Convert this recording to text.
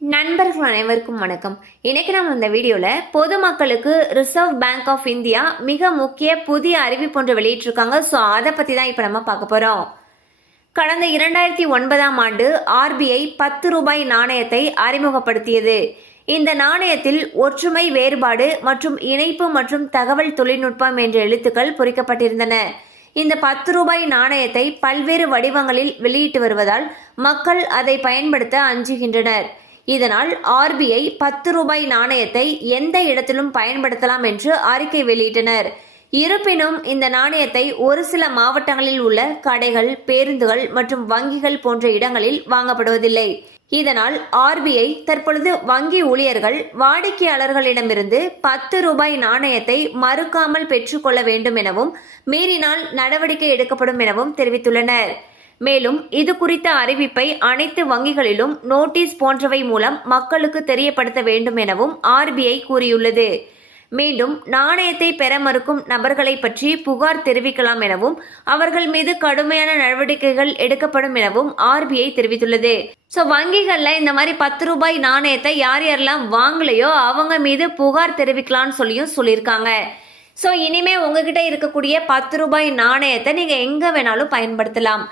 நண்பர்கள் அனைவருக்கும் வணக்கம். இன்னைக்கு நம்ம இந்த வீடியோல பொதுமக்களுக்கு ரிசர்வ் பேங்க் ஆஃப் இந்தியா மிக முக்கிய புதிய அறிவிப்பு ஒன்று வெளியிட்டிருக்காங்க. ஸோ அதை பத்தி தான் இப்ப நம்ம பார்க்க போறோம். கடந்த 2009ஆம் ஆண்டு ஆர்பிஐ 10 ரூபாய் நாணயத்தை அறிமுகப்படுத்தியது. இந்த நாணயத்தில் ஒற்றுமை, வேறுபாடு மற்றும் இணைப்பு மற்றும் தகவல் தொழில்நுட்பம் என்ற எழுத்துக்கள் பொறிக்கப்பட்டிருந்தன. இந்த 10 ரூபாய் நாணயத்தை பல்வேறு வடிவங்களில் வெளியிட்டு வருவதால் மக்கள் அதை பயன்படுத்த அஞ்சுகின்றனர். இதனால் ஆர்பிஐ 10 ரூபாய் நாணயத்தை எந்த இடத்திலும் பயன்படுத்தலாம் என்று அறிக்கை வெளியிட்டனர். இருப்பினும் இந்த நாணயத்தை ஒரு சில மாவட்டங்களில் உள்ள கடைகள், பேருந்துகள் மற்றும் வங்கிகள் போன்ற இடங்களில் வாங்கப்படுவதில்லை. இதனால் ஆர்பிஐ தற்பொழுது வங்கி ஊழியர்கள் வாடிக்கையாளர்களிடமிருந்து 10 ரூபாய் நாணயத்தை மறுக்காமல் பெற்றுக்கொள்ள வேண்டும் எனவும், மீறினால் நடவடிக்கை எடுக்கப்படும் எனவும் தெரிவித்துள்ளனர். மேலும் இது குறித்த அறிவிப்பை அனைத்து வங்கிகளிலும் நோட்டீஸ் போன்றவை மூலம் மக்களுக்கு தெரியப்படுத்த வேண்டும் எனவும் ஆர்பிஐ கூறியுள்ளது. மீண்டும் நாணயத்தை பெற மறுக்கும் நபர்களை பற்றி புகார் தெரிவிக்கலாம் எனவும், அவர்கள் மீது கடுமையான நடவடிக்கைகள் எடுக்கப்படும் எனவும் ஆர்பிஐ தெரிவித்துள்ளது. ஸோ வங்கிகள்ல இந்த மாதிரி 10 ரூபாய் நாணயத்தை யாரெல்லாம் வாங்கலையோ அவங்க மீது புகார் தெரிவிக்கலாம்னு சொல்லியிருக்காங்க. ஸோ இனிமே உங்ககிட்ட இருக்கக்கூடிய 10 ரூபாய் நாணயத்தை நீங்க எங்க வேணாலும் பயன்படுத்தலாம்.